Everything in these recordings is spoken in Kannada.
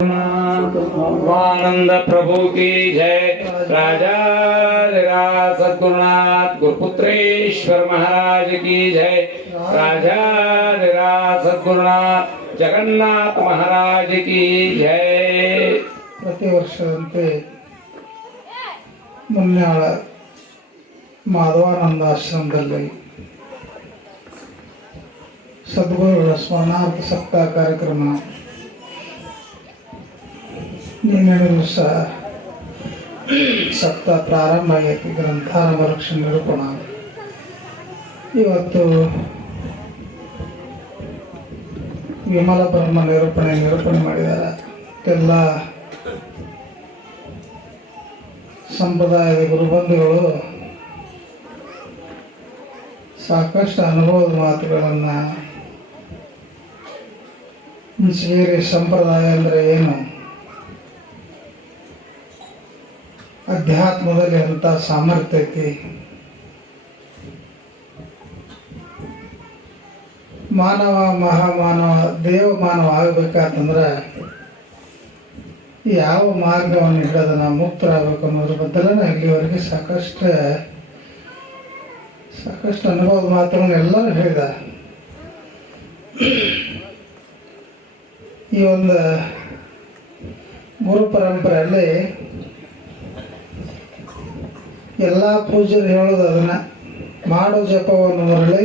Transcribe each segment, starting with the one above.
आनंद प्रभु की जय। राजा सद्गुरुनाथ गुरुपुत्रेश्वर महाराज की जय। राजा सद्गुरुनाथ जगन्नाथ महाराज की जय। ಪ್ರತಿ ವರ್ಷದಂತೆ ಮುನ್ಯಾಳ ಮಾಧವಾನಂದ ಆಶ್ರಮದಲ್ಲಿ ಸದ್ಗುರುಗಳ ಸ್ಮರಣಾರ್ಥ ಸಪ್ತಾಹ ಕಾರ್ಯಕ್ರಮ ನಿನ್ನೆ ದಿವಸ ಸಪ್ತಾಹ ಪ್ರಾರಂಭ ಆಗೈತಿ. ಗ್ರಂಥಾರಂಭ ರಕ್ಷಣೆ ನಿರೂಪಣ ಇವತ್ತು ವಿಮಲ ಬ್ರಹ್ಮ ನಿರೂಪಣೆ ಮಾಡಿದ್ದಾರೆ. ಎಲ್ಲ ಸಂಪ್ರದಾಯದ ಗುರುಬಂಧುಗಳು ಸಾಕಷ್ಟು ಅನುಭವದ ಮಾತುಗಳನ್ನು ಸೇರಿ ಸಂಪ್ರದಾಯ ಅಂದರೆ ಏನು, ಅಧ್ಯಾತ್ಮದಲ್ಲಿ ಅಂತ ಸಾಮರ್ಥ್ಯ ಐತಿ, ಮಾನವ ಮಹಾಮಾನವ ದೇವಮಾನವ ಆಗಬೇಕಾತಂದ್ರೆ ಯಾವ ಮಾರ್ಗವನ್ನು ಹಿಡಿದ ನಾವು ಮುಕ್ತರಾಗಬೇಕು ಅನ್ನೋದ್ರ ಬದಲೇ ಇಲ್ಲಿವರೆಗೆ ಸಾಕಷ್ಟು ಅನುಭವದ ಮಾತುಗಳನ್ನು ಎಲ್ಲರೂ ಹೇಳಿದ. ಈ ಒಂದು ಗುರು ಪರಂಪರೆಯಲ್ಲಿ ಎಲ್ಲ ಪೂಜ್ಯರು ಹೇಳೋದು ಅದನ್ನು, ಮಾಡೋ ಜಪವನ್ನು ಮರಳಿ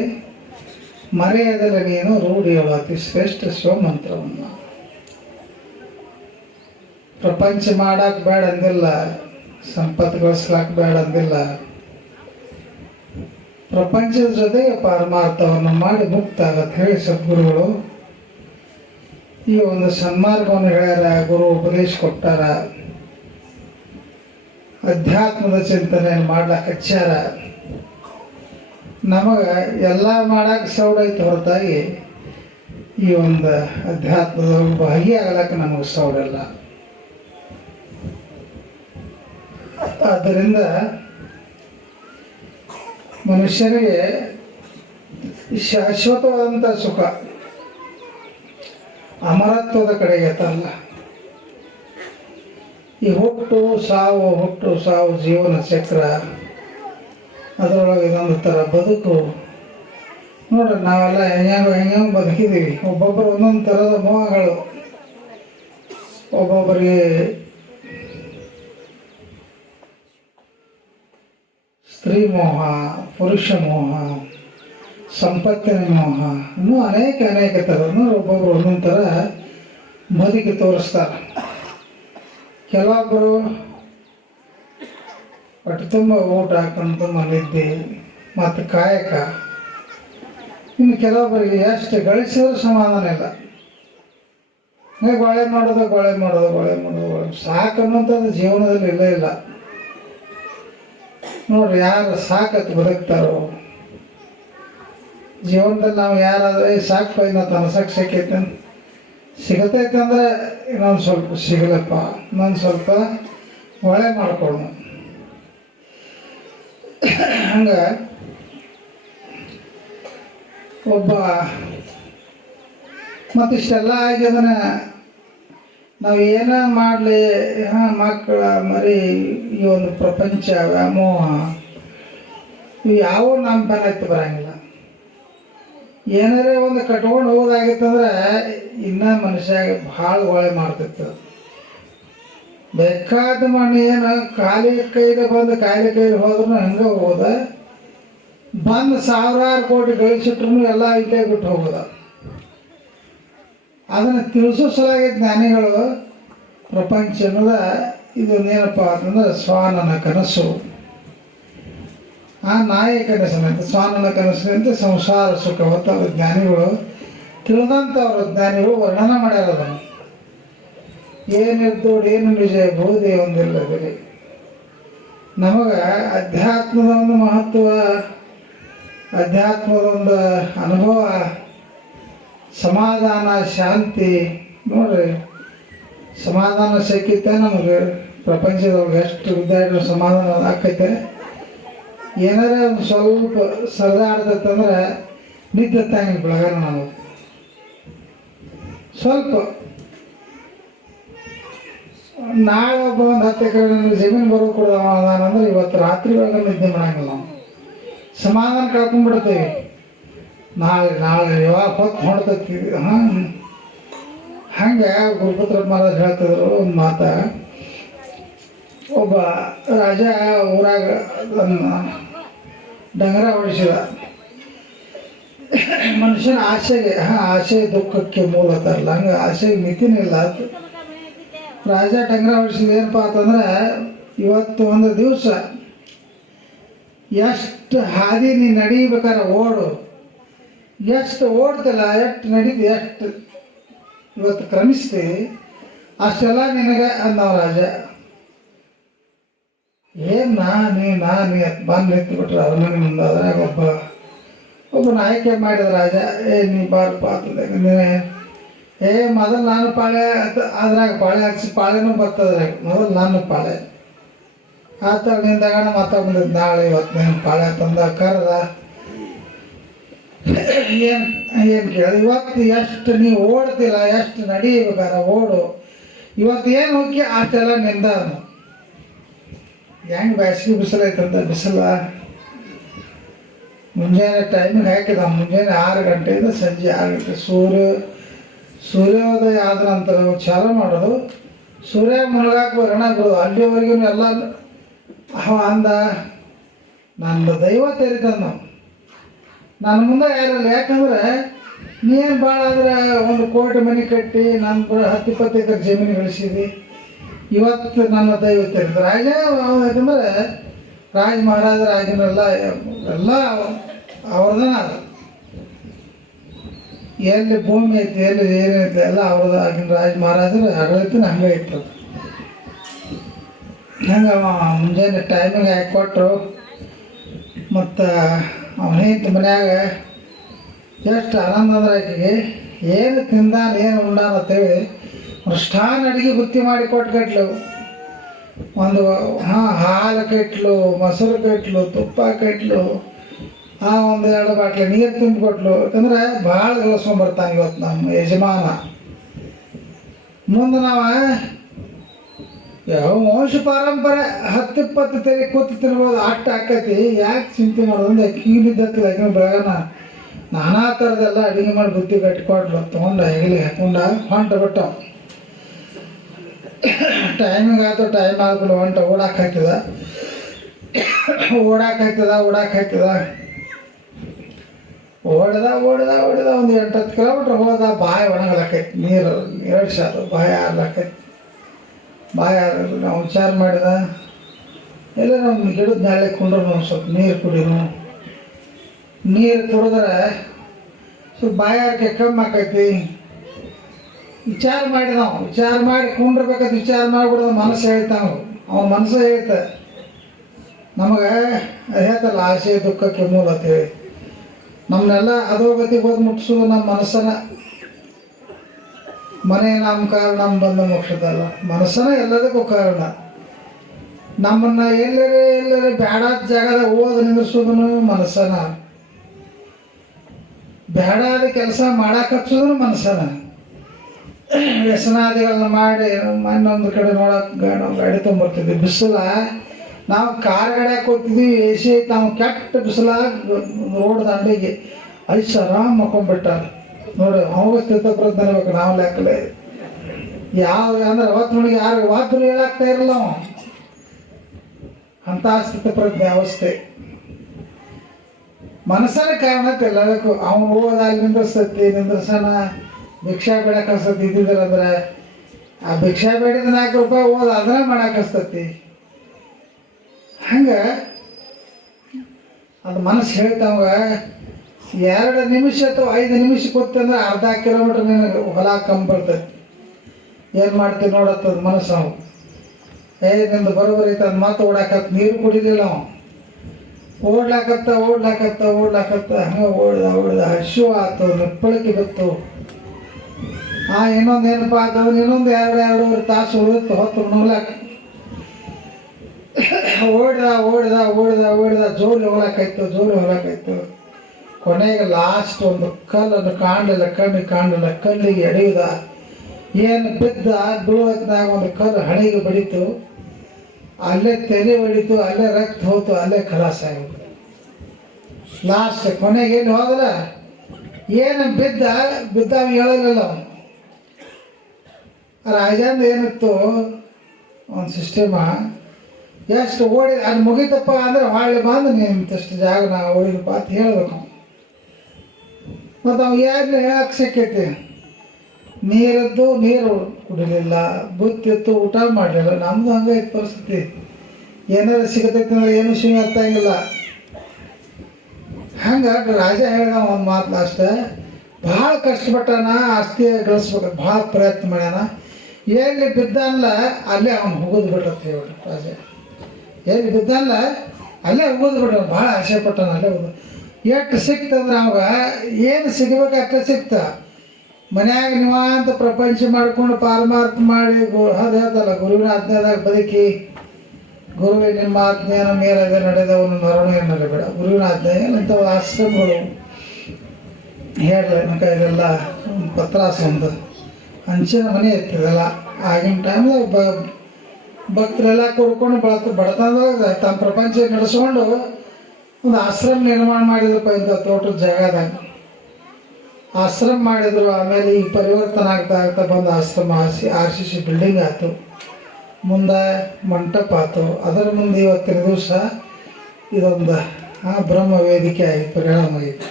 ಮರೆಯದಲ್ಲಿ ನೀನು ರೂಢಿ ಹೇಳು ಅತಿ ಶ್ರೇಷ್ಠ ಶಿವಮಂತ್ರವನ್ನು. ಪ್ರಪಂಚ ಮಾಡಕ್ಕೆ ಬೇಡ ಅಂದಿಲ್ಲ, ಸಂಪತ್ತು ಗಳಿಸ್ಲಾಕ ಬೇಡ ಅಂದಿಲ್ಲ, ಪ್ರಪಂಚದ ಜೊತೆಗೆ ಪಾರಮಾರ್ಥವನ್ನು ಮಾಡಿ ಮುಕ್ತ ಆಗತ್ತೆ ಹೇಳಿ ಸದ್ಗುರುಗಳು ಈ ಒಂದು ಸನ್ಮಾರ್ಗವನ್ನು ಹೇಳ್ಯಾರ. ಗುರು ಉಪದೇಶ ಕೊಟ್ಟಾರ, ಅಧ್ಯಾತ್ಮದ ಚಿಂತನೆಯನ್ನು ಮಾಡ್ಲಿಕ್ಕೆ ಹಚ್ಚಾರ. ನಮಗೆ ಎಲ್ಲ ಮಾಡಕ್ಕೆ ಸೌಡೈತೆ ಹೊರತಾಗಿ ಈ ಒಂದು ಅಧ್ಯಾತ್ಮದ ಭಾಗಿಯಾಗಲಕ್ಕೆ ನಮಗೆ ಸೌಡಲ್ಲ. ಆದ್ದರಿಂದ ಮನುಷ್ಯನಿಗೆ ಶಾಶ್ವತವಾದಂಥ ಸುಖ ಅಮರತ್ವದ ಕಡೆಗೆ ತರಲ್ಲ. ಈ ಹುಟ್ಟು ಸಾವು ಜೀವನ ಚಕ್ರ, ಅದರೊಳಗೆ ಇದೊಂದು ಥರ ಬದುಕು. ನೋಡ್ರಿ, ನಾವೆಲ್ಲ ಹೆಂಗೆ ಬದುಕಿದ್ದೀವಿ. ಒಬ್ಬೊಬ್ಬರು ಒಂದೊಂದು ಥರದ ಮೋಹಗಳು. ಒಬ್ಬೊಬ್ಬರಿಗೆ ಸ್ತ್ರೀ ಮೋಹ, ಪುರುಷ ಮೋಹ, ಸಂಪತ್ತಿನ ಮೋಹ, ಇನ್ನೂ ಅನೇಕ ಥರವನ್ನು ಒಬ್ಬೊಬ್ಬರು ಒಂದೊಂದು ಥರ ಬದುಕಿ ತೋರಿಸ್ತಾರೆ. ಕೆಲವೊಬ್ಬರು ಹೊಟ್ಟೆ ತುಂಬ ಊಟ ಹಾಕೊಂಡು ನಿದ್ದೆ ಮತ್ತು ಕಾಯಕ. ಇನ್ನು ಕೆಲವೊಬ್ಬರಿಗೆ ಎಷ್ಟು ಗಳಿಸಿದ್ರೂ ಸಮಾಧಾನ ಇಲ್ಲ. ಗೊಳೆ ಮಾಡೋದು ಸಾಕು ಅನ್ನೋಂಥದ್ದು ಜೀವನದಲ್ಲಿ ಇಲ್ಲ. ನೋಡ್ರಿ, ಯಾರು ಸಾಕತ್ತು ಬದುಕ್ತಾರೋ ಜೀವನದಲ್ಲಿ, ನಾವು ಯಾರಾದ್ರೆ ಸಾಕು ಇನ್ನೊಂದು ಅನ್ಸಕ್ಕೆ ಸಿಗತೈತೆ ಅಂದರೆ ಇನ್ನೊಂದು ಸ್ವಲ್ಪ ಸಿಗಲಪ್ಪ, ಇನ್ನೊಂದು ಸ್ವಲ್ಪ ಒಳ್ಳೆ ಮಾಡ್ಕೊಳ್ಳೋಣ. ಹಂಗೆ ಒಬ್ಬ ಮತ್ತಿಷ್ಟೆಲ್ಲ ಆಗಿ ಅದನ್ನು ನಾವು ಏನೇ ಮಾಡಲಿ, ಮಕ್ಕಳ ಮರಿ ಈ ಒಂದು ಪ್ರಪಂಚ ವ್ಯಾಮೋಹ ಇವು ಯಾವ ನಮ್ಮ ಬೆನ್ನತ್ತಿ ಬರೋಂಗಿಲ್ಲ. ಏನಾರೇ ಒಂದು ಕಟ್ಕೊಂಡು ಹೋಗೋದಾಗಿತ್ತಂದ್ರೆ ಇನ್ನೂ ಮನುಷ್ಯಾಗ ಭಾಳ ಒಳ್ಳೆ ಮಾಡ್ತಿತ್ತು. ಬೇಕಾದ ಮಣ್ಣು ಏನು ಖಾಲಿ ಕೈಗೆ ಹೋದ್ರೂ ಹಂಗೆ ಹೋಗೋದ, ಬಂದು ಸಾವಿರಾರು ಕೋಟಿ ಗಳಿಸಿಟ್ರು ಎಲ್ಲ ಇಲ್ಲೇ ಬಿಟ್ಟು ಹೋಗೋದ. ಅದನ್ನು ತಿಳಿಸೋ ಸಲಾಗಿ ಜ್ಞಾನಿಗಳು ಪ್ರಪಂಚ ಅನ್ನೋದ ಇದೊಂದೇನಪ್ಪ ಅಂತಂದ್ರೆ ಶ್ವಾನನ ಕನಸು. ಆ ನಾಯಿ ಕನಸಿನಂತೆ ಶ್ವಾನನ ಕನಸಿನಂತೆ ಸಂಸಾರ ಸುಖ ಹೊತ್ತವ್ರ ಜ್ಞಾನಿಗಳು ತಿಳಿದಂಥವ್ರ ಜ್ಞಾನಿಗಳು ವರ್ಣನೆ ಮಾಡ್ಯಾರ. ಅದನ್ನು ಏನಿರ್ದೋಡು ಏನು ನಿಜ ಬೋಧಿ ಒಂದಿಲ್ಲ ಬೆಲೆ. ನಮಗೆ ಅಧ್ಯಾತ್ಮದ ಒಂದು ಮಹತ್ವ, ಅಧ್ಯಾತ್ಮದ ಒಂದು ಅನುಭವ, ಸಮಾಧಾನ, ಶಾಂತಿ. ನೋಡ್ರಿ, ಸಮಾಧಾನ ಸಿಕ್ಕಿತ್ತೆ ನಮಗೆ ಪ್ರಪಂಚದೊಳಗೆ. ಎಷ್ಟು ವಿದ್ಯಾರ್ಥಿಗಳು ಸಮಾಧಾನ ಆಕೈತೆ. ಏನಾರ ಒಂದು ಸ್ವಲ್ಪ ಸರದಾಡ್ತಂದ್ರೆ ನಿದ್ದೆ ತಾಂಗಿ ಬೆಳಗಾರ ನಾವು ಸ್ವಲ್ಪ ನಾಳೆ ಒಬ್ಬ ಒಂದು 10 ಎಕರೆ ನನಗೆ ಜಮೀನು ಬರೋ ಕೊಡೋವ ಅದಾನಂದ್ರೆ ಇವತ್ತು ರಾತ್ರಿ ಒಳಗೆ ನಿದ್ದೆ ಮಾಡಂಗಿಲ್ಲ ನಾವು. ಸಮಾಧಾನ ಕಳ್ಕೊಂಡ್ಬಿಡ್ತೀವಿ. ನಾಳೆ ಯಾವಾಗ ಹೊತ್ತು ಹೊಡ್ತೈತಿ. ಹಂಗೆ ಗುರುಪುತ್ರ ಮಹಾರಾಜ್ ಹೇಳ್ತಿದ್ರು ಒಂದು ಮಾತ. ಒಬ್ಬ ರಾಜ ಊರಾಗ ಡಂಗರ ಹೊಡಿಸಿದ. ಮನುಷ್ಯನ ಆಸೆ ದುಃಖಕ್ಕೆ ಮೂಲ ತರಲ್ಲ. ಹಂಗೆ ಆಸೆಗೆ ಮಿತಿನೇ ಇಲ್ಲ. ರಾಜ ಡಂಗರ ಹೊಡಿಸಿದ ಏನಪ್ಪ ಅಂತಂದ್ರೆ, ಇವತ್ತು ಒಂದು ದಿವಸ ಎಷ್ಟು ಹಾದಿ ನೀ ನಡಿಬೇಕಾರೆ ಓಡು, ಎಷ್ಟು ಓಡ್ತಿಲ್ಲ, ಎಷ್ಟು ನಡೀತಿ, ಎಷ್ಟು ಇವತ್ತು ಕ್ರಮಿಸ್ತೀವಿ ಅಷ್ಟೆಲ್ಲ ನಿನಗೆ ಅಂದವ ರಾಜ. ನೀ ಬಂದು ನಿಂತುಬಿಟ್ರೆ ಅರಮನೆ ಮುಂದೆ. ಅದ್ರಾಗ ಒಬ್ಬನ ಆಯ್ಕೆ ಮಾಡಿದ ರಾಜ. ನೀ ಬಾರಪ್ಪ ನೀನೇ ಮೊದಲು ನಾನು ಪಾಳೆ ಅದ್ರಾಗ ಪಾಳೆ ಹಾಕ್ಸಿ ಪಾಳೆನೂ ಬರ್ತದ್ರಾಗ ಮೊದಲು ನಾನು ಪಾಳೆ ಆತ ನಿಂದಗಣ ಬಂದಿದ್ದು. ನಾಳೆ ಇವತ್ತು ನೀನು ಪಾಳೆ ತಂದ ಕರೆದ. ಏನು ಕೇಳಿ, ಇವತ್ತು ಎಷ್ಟು ನೀ ಓಡ್ತಿಲ್ಲ, ಎಷ್ಟು ನಡಿಬೇಕಾರೆ ಓಡು. ಇವತ್ತು ಏನು ಹೋಗಿ ಅಷ್ಟೆಲ್ಲ ನಿಂದ. ಹೆಂಗೆ ಬೇಸಿಗೆ ಬಿಸಿಲು ಐತಂದ, ಬಿಸಿಲ ಮುಂಜಾನೆ ಟೈಮಿಗೆ ಹಾಕಿದ. ಮುಂಜಾನೆ 6 ಗಂಟೆಯಿಂದ ಸಂಜೆ 6 ಗಂಟೆ ಸೂರ್ಯೋದಯ ಆದ ನಂತರ ಚಾಲು ಮಾಡೋದು. ಸೂರ್ಯ ಮುಳುಗಾಕ ಬರೋಣ ಬಿಡೋದು. ಅಲ್ಲಿವರೆಗೂ ಎಲ್ಲ ಅಂದ ನಂದು ದೈವ ತೆರಿತಂದ. ನಾವು ನನ್ನ ಮುಂದೆ ಯಾರಲ್ಲ. ಯಾಕಂದ್ರೆ ನೀನು ಭಾಳ ಆದ್ರೆ 1 ಕೋಟಿ ಮನೆ ಕಟ್ಟಿ ನಾನು 10-20 ಎಕರೆ ಜಮೀನು ಗಳಿಸಿದ್ವಿ. ಇವತ್ತು ನನ್ನ ದೈವ ತೆರಿತ ರಾಜ. ಯಾಕಂದ್ರೆ ರಾಜ ಮಹಾರಾಜ ರಾಜನೆಲ್ಲ ಎಲ್ಲ ಅವ್ರದನ ಅದು. ಎಲ್ಲಿ ಭೂಮಿ ಐತಿ, ಎಲ್ಲಿ ಏನೈತಿ ಎಲ್ಲ ಅವ್ರದ್ದು. ಆಗಿನ ರಾಜ ಮಹಾರಾಜರು ಆಡಳಿತನ ಹಂಗೆ ಇತ್ತು. ಹಂಗೆ ಮುಂಜಾನೆ ಟೈಮಿಗೆ ಹಾಕಿಕೊಟ್ರು. ಮತ್ತು ಅವನೇಂತ ಮನ್ಯಾಗ ಎಷ್ಟು ಆನಂದ ಅಂದ್ರೆ ಆಕೆಗೆ ಏನು ತಿಂದಾನ ಏನು ಉಂಡಾನ ಅಂತೇಳಿ ಅಷ್ಟಾನ ಅಡುಗೆ ಬುತ್ತಿ ಮಾಡಿ ಕೊಟ್ಕಟ್ಲು. ಒಂದು ಹಾಲು ಕಟ್ಲು, ಮೊಸರು ಕಟ್ಲು, ತುಪ್ಪ ಕಟ್ಲು, 1-2 ಬಾಟ್ಲಿ ನೀರು ತುಂಬಿ ಕೊಟ್ಲು. ಯಾಕಂದ್ರೆ ಭಾಳ ಗಳಿಸ್ಕೊಂಡ್ಬರ್ತಾನೆ ಇವತ್ತು ನಮ್ಮ ಯಜಮಾನ. ಮುಂದೆ ನಾವು ಯಾವ ವಂಶ ಪಾರಂಪರೆ 10-20 ತೆರೆ ಕೂತು ತಿನ್ಬೋದು, ಅಟ್ಟು ಆಕೈತಿ. ಯಾಕೆ ಚಿಂತೆ ಮಾಡೋದು? ಕೀಲಿದ್ದತ್ತಿಲ್ಲ. ಯಾಕಂದ್ರೆ ಬೆಳಗನ ನಾನಾ ಥರದೆಲ್ಲ ಅಡುಗೆ ಮಾಡಿ ಬುತ್ತಿ ಕಟ್ಕೊಟ್ಲು. ತೊಗೊಂಡು ಹೆಗಲಿಗೆ ಹಾಕೊಂಡ ಹೊಂಟ ಟೈಮಿಂಗ್ ಆಯ್ತು. ಟೈಮ್ ಆದ್ಮೇಲೆ ಹೊಂಟ ಓಡಾಕಾಯ್ತದ. ಓಡ್ದ 1 8-10 ಕಿಲೋಮೀಟ್ರ್ ಹೋದ. ಬಾಯಿ ಒಣಗಲಾಕೈತಿ. ನೀರು ಏಳ್ಸಾದು ಬಾಯಿ ಆರ್ಲಾಕೈತಿ. ಬಾಯಿ ಆದ್ರೆ ನಾವು ವಿಚಾರ ಮಾಡಿದ, ಎಲ್ಲ ನಮ್ಮ ಗಿಡದ ನಾಳೆ ಕೊಂಡ್ರು ನಾವು ಸ್ವಲ್ಪ ನೀರು ಕುಡಿನು. ನೀರು ಕುಡಿದ್ರೆ ಸ್ವಲ್ಪ ಬಾಯಾರಿಕೆ ಕಮ್ಮಿ ಆಕೈತಿ. ವಿಚಾರ ಮಾಡಿ ಕುಂಡ್ರಬೇಕಂತ ವಿಚಾರ ಮಾಡಿಬಿಡೋದು. ಮನಸ್ಸು ಹೇಳ್ತಾವ, ಅವನ ಮನಸ್ಸು ಹೇಳ್ತ ನಮಗೆ ಹೇಳ್ತಲ್ಲ, ಆಸೆ ದುಃಖಕ್ಕೆ ಮೂಲ ಅಂತೇಳಿ. ನಮ್ಮನ್ನೆಲ್ಲ ಅಧೋಗತಿಗೆ ಹೋದ್ ಮುಟ್ಟಿಸೋದು ನಮ್ಮ ಮನಸ್ಸನ್ನ. ಮನೆ ನಮ್ಮ ಕಾರಣ, ನಮ್ಮ ಬಂದ ಮೋಕ್ಷದಲ್ಲ, ಮನಸ್ಸನ ಎಲ್ಲದಕ್ಕೂ ಕಾರಣ. ನಮ್ಮನ್ನ ಎಲ್ಲರೇ ಬ್ಯಾಡಾದ ಜಾಗದಾಗ ಓದ್ ನಿಂದ್ರಿಸೋದನು ಮನಸ್ಸನ. ಬ್ಯಾಡಾದ ಕೆಲಸ ಮಾಡಕ್ಕೆ ಹಚ್ಚೋದನು ಮನಸ್ಸನ. ವ್ಯಸನಾದಿಗಳನ್ನ ಮಾಡಿ ಇನ್ನೊಂದು ಕಡೆ ನೋಡಕ್ಕೆ ನಾವು ಗಾಡಿ ತೊಗೊಂಬರ್ತಿದ್ವಿ. ಬಿಸಿಲ ನಾವು ಕಾರ್ ಗಾಡಿಯಾಗ ಹೋಗ್ತಿದ್ವಿ. ಎಸಿ ಐತೆ. ನಾವು ಕೆಟ್ಟ ಬಿಸಿಲಾಗ ರೋಡ್ ದಂಡಿಗೆ ಆರಾಮ್ ಮಕ್ಕೊಂಡ್ಬಿಟ್ಟಾರ ನೋಡಿ. ಅವಾಗ ಸ್ಥಿತಪ್ರಜ್ಞೆ ಇರ್ಬೇಕು. ನಾವು ಲೆಕ್ಕಲೆ ಯಾವ ಅಂದ್ರೆ 20 ಮಣಿಗೆ ಯಾರು 20 ಹೇಳಾಗ್ತಾ ಇರಲ್ಲ. ಅವ ಅಂಥ ಸ್ಥಿತಪ್ರಜ್ಞೆ ಅವಸ್ಥೆ ಮನಸ್ಸನ ಕಾರಣಕ್ಕೆ ಎಲ್ಲದಕ್ಕೂ. ಅವನು ಹೋದಾಗ ನಿಂದ್ರಸನ ಭಿಕ್ಷಾ ಬೇಡಕ್ಕೆ ಅನ್ಸತಿ. ಇದ್ದಿದ್ರಂದ್ರೆ ಆ ಭಿಕ್ಷಾ ಬೇಡಿದ 4 ರೂಪಾಯಿ ಹೋದ ಅದನ್ನ ಮಾಡಕ್ಕೆ ಅನ್ಸ್ತತಿ. ಹಂಗೆ ಅದು ಮನಸ್ಸು ಹೇಳ್ತಾವ. 2 ನಿಮಿಷ ಅಥವಾ 5 ನಿಮಿಷ ಕೂತಂದ್ರೆ ಅರ್ಧ ಕಿಲೋಮೀಟ್ರ್ ನಿನಗೆ ಹೊಲ ಕಂಬರ್ತೈತಿ. ಏನು ಮಾಡ್ತೀವಿ ನೋಡತ್ತದ ಮನಸ್ಸು. ಅವು ನಿಂದು ಬರೋಬರಿ ಅದು ಮಾತು ಓಡಾಕತ್ತ. ನೀರು ಕುಡಿಲಿಲ್ಲ ಅವ. ಓಡ್ಲಾಕತ್ತ ಹಂಗೆ ಓಡ್ದ ಹಶು ಆತು, ನಿಪ್ಪಳಿಕೆ ಬಿತ್ತು. ಇನ್ನೊಂದು ಏನಪ್ಪ ಅಂತಂದ್ರೆ ಇನ್ನೊಂದು 2-2.5 ತಾಸು ಉಳಿತು ಹೊತ್ತು ನೋಡ್ಲಾಕ. ಓಡ್ದ ಜೋಲಿ ಹೊಲಕ್ಕಾಯ್ತು. ಕೊನೆಗೆ ಲಾಸ್ಟ್ ಒಂದು ಕಲ್ಲನ್ನು ಕಾಣಲಿಲ್ಲ, ಕಣ್ಣಿಗೆ ಕಾಣಲಿಲ್ಲ. ಕಲ್ಲಿಗೆ ಎಡೆಯುದ ಏನು ಬಿದ್ದ ಬೀಳುವತ್ನಾಗ ಒಂದು ಕಲ್ಲು ಹಣೆಗೆ ಬಡಿತು, ಅಲ್ಲೇ ತೆರೆ ಹೊಡಿತು, ಅಲ್ಲೇ ರಕ್ತ ಹೋತು, ಅಲ್ಲೇ ಖಲಾಸ ಆಗಿತ್ತು. ಲಾಸ್ಟ್ ಕೊನೆಗೆ ಏನು ಹೋಗಲ್ಲ, ಏನು ಬಿದ್ದ ಹೇಳಲಿಲ್ಲ ಅವನು. ರಾಜಂದ ಏನಿತ್ತು ಒಂದು ಸಿಸ್ಟಮ, ಎಷ್ಟು ಓಡಿ ಅದು ಮುಗಿತಪ್ಪ ಅಂದ್ರೆ ಹೊಳ್ಳಿ ಬಂದು ನೀನು ಇಂತಷ್ಟು ಜಾಗ ನಾವು ಓಡಿದಪ್ಪ ಅಂತ ಹೇಳ್ಬೇಕು. ಮತ್ತು ಅವು ಯಾರನ್ನ ಹೇಳಕ್ಕೆ ಸಿಕ್ಕೈತಿ, ನೀರು ಕುಡಿಲಿಲ್ಲ, ಬುತ್ತಿತ್ತು ಊಟ ಮಾಡಲಿಲ್ಲ. ನಮ್ಮದು ಹಂಗೈತೆ ಪರಿಸ್ಥಿತಿ. ಏನಾರು ಸಿಗತೈತಿ ಅಂದ್ರೆ ಏನು ಸಿಗಿ ಅರ್ಥಾಗಿಲ್ಲ. ಹಂಗೆ ರಾಜ ಹೇಳ್ದ ಒಂದು ಮಾತು ಲಾಸ್ಟ್, ಭಾಳ ಕಷ್ಟಪಟ್ಟಾನ, ಆಸ್ತಿ ಗಳಿಸ್ಬೇಕು, ಭಾಳ ಪ್ರಯತ್ನ ಮಾಡ್ಯಾನ. ಎಲ್ಲಿ ಬಿದ್ದಲ್ಲ ಅಲ್ಲೇ ಅವ್ನು ಹೋಗೋದು ಬಿಡ್ರತ್ತೆ ಹೇಳ್ರಿ ರಾಜ. ಎಲ್ಲಿ ಬಿದ್ದಲ್ಲ ಅಲ್ಲೇ ಹೋಗೋದು ಬಿಡ್ರ, ಭಾಳ ಆಸೆ ಪಟ್ಟಾನ, ಅಲ್ಲೇ ಹೋಗೋದು. ಎಷ್ಟು ಸಿಕ್ತಂದ್ರೆ ಅವಾಗ ಏನು ಸಿಗ್ಬೇಕು ಅಷ್ಟೇ ಸಿಕ್ತ. ಮನ್ಯಾಗ ನಿವಾಂತ ಪ್ರಪಂಚ ಮಾಡ್ಕೊಂಡು ಪಾರಮಾರ್ಥ ಮಾಡಿ ಅದು ಹೇಳ್ತಲ್ಲ, ಗುರುವಿನ ಆಜ್ಞೆದಾಗ ಬದುಕಿ, ಗುರುವೇ ನಿಮ್ಮ ಆಜ್ಞೆಯ ಮೇಲದೆ ನಡೆದವನು ನರವಣೆ ನಡಬೇಡ. ಗುರುವಿನ ಆಜ್ಞೆ ಏನಂತ ಆಶ್ರಮಗಳು ಹೇಳ್ರಿ ನನಗೆ ಇದೆಲ್ಲ ಪತ್ರಾಸ ಒಂದು ಹಂಚಿನ ಮನೆ ಇರ್ತಿದಲ್ಲ. ಆಗಿನ ಟೈಮ್ದಾಗ ಭಕ್ತರೆಲ್ಲ ಕೊಡ್ಕೊಂಡು ಬಡತನದಾಗ ತಮ್ಮ ಪ್ರಪಂಚ ನಡೆಸ್ಕೊಂಡು ಒಂದು ಆಶ್ರಮ ನಿರ್ಮಾಣ ಮಾಡಿದ್ರಪ್ಪ ಇಂಥ ತೋಟದ ಜಾಗದಾಗ. ಆಶ್ರಮ ಮಾಡಿದ್ರು. ಆಮೇಲೆ ಈಗ ಪರಿವರ್ತನೆ ಆಗ್ತಾ ಬಂದು ಆಶ್ರಮ RCC ಬಿಲ್ಡಿಂಗ್ ಆಯ್ತು, ಮುಂದೆ ಮಂಟಪ ಆಯ್ತು. ಅದರ ಮುಂದೆ ಇವತ್ತಿನ ದಿವಸ ಇದೊಂದು ಬ್ರಹ್ಮ ವೇದಿಕೆ ಆಗಿ ಪರಿಣಾಮ ಆಯಿತು.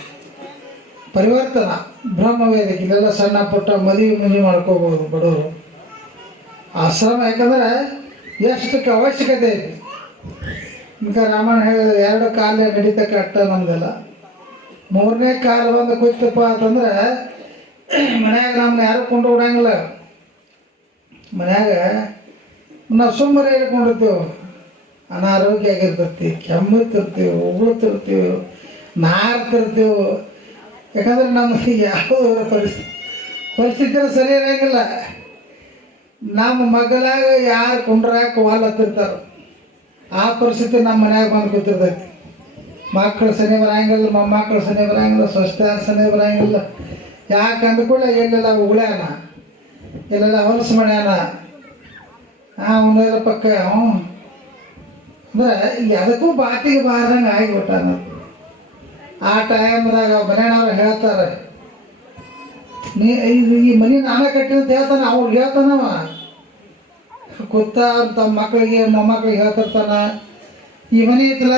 ಪರಿವರ್ತನ ಬ್ರಹ್ಮ ವೇದಿಕೆ, ಇಲ್ಲೆಲ್ಲ ಸಣ್ಣ ಪುಟ್ಟ ಮದುವೆ ಮಾಡ್ಕೋಬೋದು ಬಡವರು. ಆಶ್ರಮ ಯಾಕಂದ್ರೆ ಎಷ್ಟಕ್ಕೆ ಅವಶ್ಯಕತೆ ಐತಿ. ಈಗ ರಾಮಾಯಣ ಹೇಳಿದ್ರೆ 2 ಕಾಲೇ ನಡೀತಕ್ಕೆ ಅಟ್ಟ ನಮ್ದೆಲ್ಲ. 3ನೇ ಕಾಲು ಬಂದು ಕೂತಪ್ಪ ಅಂತಂದ್ರೆ ಮನ್ಯಾಗ ನಮ್ಮನ್ನ ಯಾರು ಕೊಂಡು ಬಿಡಂಗಿಲ್ಲ. ಮನ್ಯಾಗ ನಾವು ಸುಮ್ಮನೆ ಹೇಳ್ಕೊಂಡಿರ್ತೀವಿ, ಅನಾರೋಗ್ಯ ಆಗಿರ್ತೈತಿ, ಕೆಮ್ಮುತ್ತಿರ್ತೀವಿ, ಉಗುಳ್ತಿರ್ತೀವಿ, ನಾರ್ತಿರ್ತೀವಿ. ಯಾಕಂದ್ರೆ ನಮಗೆ ಯಾವ ಪರಿಸ್ಥಿತಿ ಸರಿ ಇರೋಂಗಿಲ್ಲ. ನಮ್ಮ ಮಗಲಾಗ ಯಾರು ಕುಂಡ್ರಾಕ ವಾಲತ್ತಿರ್ತಾರೆ, ಆ ಪರಿಸ್ಥಿತಿ ನಮ್ಮ ಮನ್ಯಾಗ ಬಂದು ಕೂತಿರ್ತೈತಿ. ಮಕ್ಕಳು ಸನಿ ಬರಂಗಿಲ್ಲ, ಮೊಮ್ಮಕ್ಕಳು ಸನಿ ಬರಂಗಿಲ್ಲ, ಸ್ವಸ್ಥಾನ ಸನಿ ಬರಂಗಿಲ್ಲ. ಯಾಕೆ ಅಂದ್ಕೊಳ್ಳೆ ಎಲ್ಲೆಲ್ಲ ಉಗುಳ್ಯಾನ, ಎಲ್ಲೆಲ್ಲ ಹೊಲಸು ಮಾಡ್ಯಾನ, ಅವನ್ನೆಲ್ಲ ಪಕ್ಕ ಅಂದ್ರೆ ಅದಕ್ಕೂ ಬಾತಿಗೆ ಬಾರ್ದಂಗೆ ಆಗಿಬಿಟ್ಟಾನ. ಆ ಟೈಮ್ದಾಗ ಮನೆಯವ್ರು ಹೇಳ್ತಾರೆ, ಈ ಮನೆ ನಾನೇ ಕಟ್ಟಿ ಅಂತ ಹೇಳ್ತಾನೆ. ಅವ್ರು ಹೇಳ್ತಾನವ ಕೂತ ತಮ್ಮ ಮಕ್ಕಳಿಗೆ ಮೊಮ್ಮಕ್ಕಳಿಗೆ ಹೇಳ್ತಿರ್ತಾನ, ಈ ಮನೆ ಐತಲ್ಲ